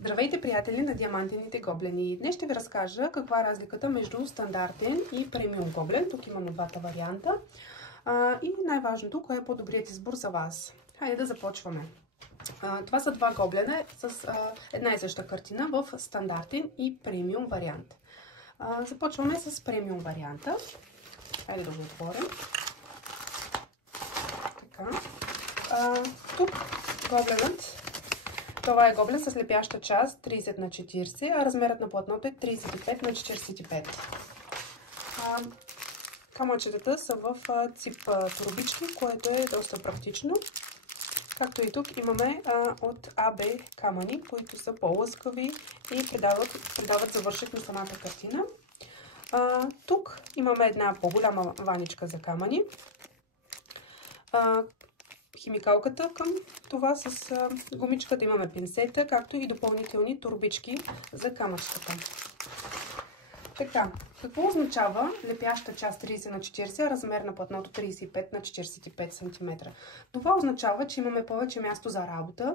Здравейте, приятели на диамантените гоблени! Днес ще ви разкажа каква е разликата между стандартен и премиум гоблен. Тук имаме двата варианта. И най-важното, кое е по-добрият избор за вас. Хайде да започваме. Това са два гоблена с една и съща картина в стандартен и премиум вариант. Започваме с премиум варианта. Хайде да го отворим. Така. Тук гобленът. Това е гоблен с лепяща част 30 на 40, а размерът на платното е 35 на 45. Камъчетата са в тип турбички, което е доста практично. Както и тук имаме от АБ камъни, които са по-лъскави и придават завършек на самата картина. Тук имаме една по-голяма ваничка за камъни. Химикалката към това с гумичката, имаме пинцета, както и допълнителни турбички за камъчката. Така, какво означава лепяща част 30 на 40, размер на платното 35 на 45 см? Това означава, че имаме повече място за работа,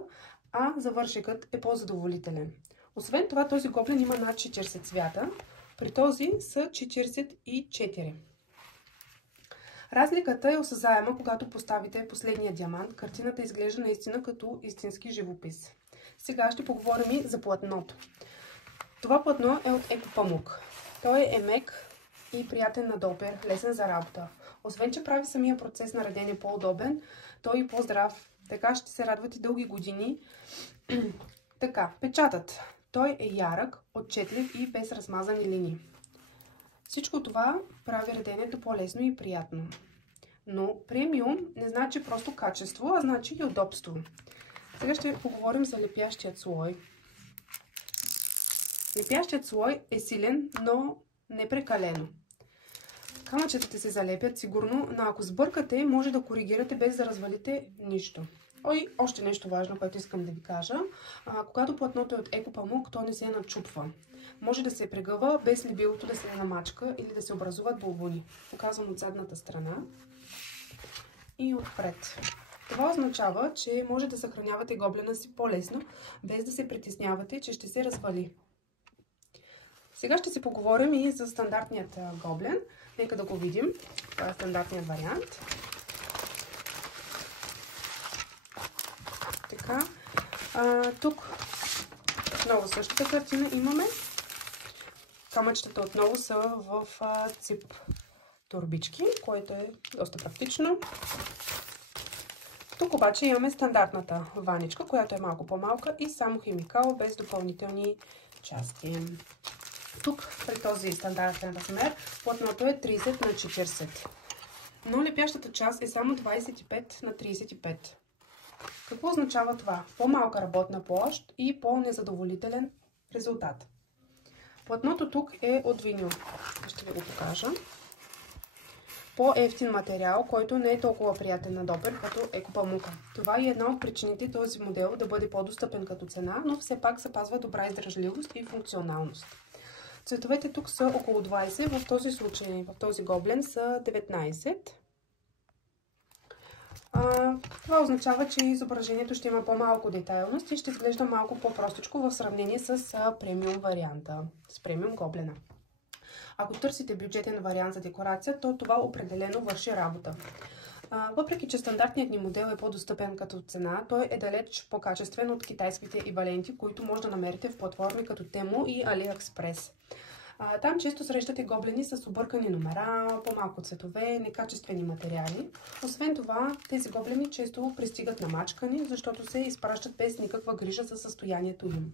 а завършекът е по-задоволителен. Освен това, този гоблен има над 40 цвята, при този са 44. Разликата е осъзаема, когато поставите последния диамант. Картината изглежда наистина като истински живопис. Сега ще поговорим и за платното. Това платно е от екопамук. Той е мек и приятен на допер, лесен за работа. Освен, че прави самия процес на редене по-удобен, той и по-здрав. Така ще се радват и дълги години. Така, печатът. Той е ярък, отчетлив и без размазани линии. Всичко това прави реденето по-лесно и приятно. Но премиум не значи просто качество, а значи и удобство. Сега ще поговорим за лепящият слой. Лепящият слой е силен, но не прекалено. Камъчетата се залепят сигурно, но ако сбъркате, може да коригирате без да развалите нищо. И още нещо важно, което искам да ви кажа. Когато платното е от екопамук, то не се начупва. Може да се прегъва без лебилото да се намачка или да се образуват булбуни. Показвам от задната страна и отпред. Това означава, че може да съхранявате гоблена си по-лесно, без да се притеснявате, че ще се развали. Сега ще си поговорим и за стандартният гоблен. Нека да го видим. Това е стандартният вариант. Така. Тук отново същата картина имаме. Камъчетата отново са в тип турбички, което е доста практично. Тук обаче имаме стандартната ваничка, която е малко по-малка и само химикал, без допълнителни части. Тук при този стандартен размер платното е 30 на 40. Но лепящата част е само 25 на 35. Какво означава това? По-малка работна площ и по-незадоволителен резултат. Платното тук е от винил. Ще ви го покажа. По-евтин материал, който не е толкова приятен на допер като екопамука. Това е една от причините този модел да бъде по-достъпен като цена, но все пак запазва добра издръжливост и функционалност. Цветовете тук са около 20, в този случай, в този гоблен са 19. Това означава, че изображението ще има по-малко детайлност и ще изглежда малко по-простичко в сравнение с премиум варианта, с премиум гоблена. Ако търсите бюджетен вариант за декорация, то това определено върши работа. Въпреки че стандартният ни модел е по-достъпен като цена, той е далеч по-качествен от китайските еквиваленти, които може да намерите в платформи като Temu и AliExpress. Там често срещате гоблени с объркани номера, по-малко цветове, некачествени материали. Освен това, тези гоблени често пристигат намачкани, защото се изпращат без никаква грижа за състоянието им.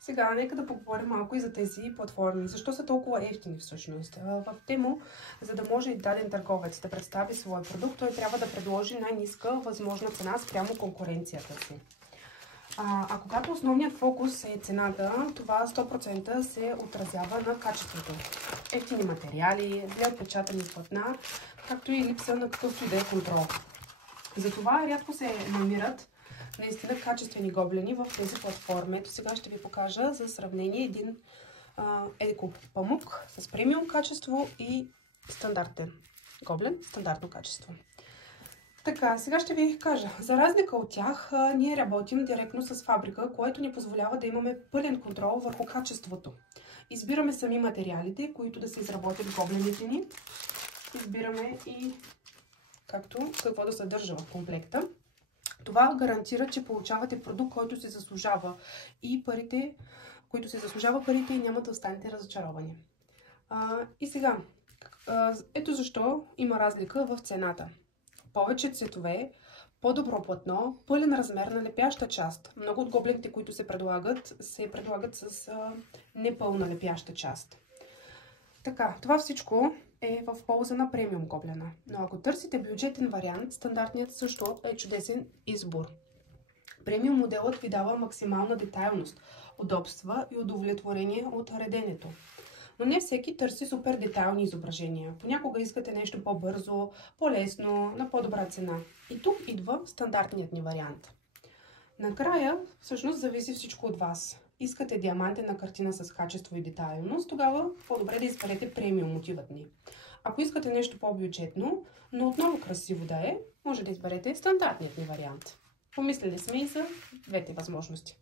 Сега, нека да поговорим малко и за тези платформи. Защо са толкова евтини всъщност? В Temu, за да може и даден търговец да представи своя продукт, той трябва да предложи най-ниска възможна цена спрямо конкуренцията си. А когато основният фокус е цената, това 100% се отразява на качеството. Евтини материали, зле отпечатани платна, както и липса на какъвто и да е контрол. Затова рядко се намират наистина качествени гоблени в тези платформи. Ето сега ще ви покажа за сравнение един екопамук с премиум качество и стандартен гоблен, стандартно качество. Така, сега ще ви кажа. За разлика от тях, ние работим директно с фабрика, което ни позволява да имаме пълен контрол върху качеството. Избираме сами материалите, които да се изработят гоблените ни. Избираме и какво да съдържа в комплекта. Това гарантира, че получавате продукт, който се заслужава и парите, и няма да останете разочаровани. И сега, ето защо има разлика в цената. Повече цветове, по-добро платно, пълен размер на лепяща част. Много от гоблените, които се предлагат с непълна лепяща част. Така, това всичко е в полза на премиум гоблена. Но ако търсите бюджетен вариант, стандартният също е чудесен избор. Премиум моделът ви дава максимална детайлност, удобства и удовлетворение от реденето. Но не всеки търси супер детайлни изображения. Понякога искате нещо по-бързо, по-лесно, на по-добра цена. И тук идва стандартният ни вариант. Накрая, всъщност, зависи всичко от вас. Искате диамантена картина с качество и детайлност, тогава по-добре да изберете премиум мотивът ни. Ако искате нещо по-бюджетно, но отново красиво да е, може да изберете стандартният ни вариант. Помислили сме и за двете възможности.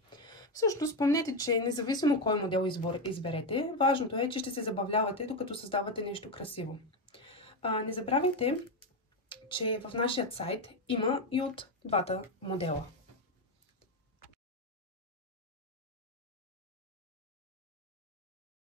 Всъщност, спомнете, че независимо кой модел изберете, важното е, че ще се забавлявате, докато създавате нещо красиво. Не забравяйте, че в нашия сайт има и от двата модела.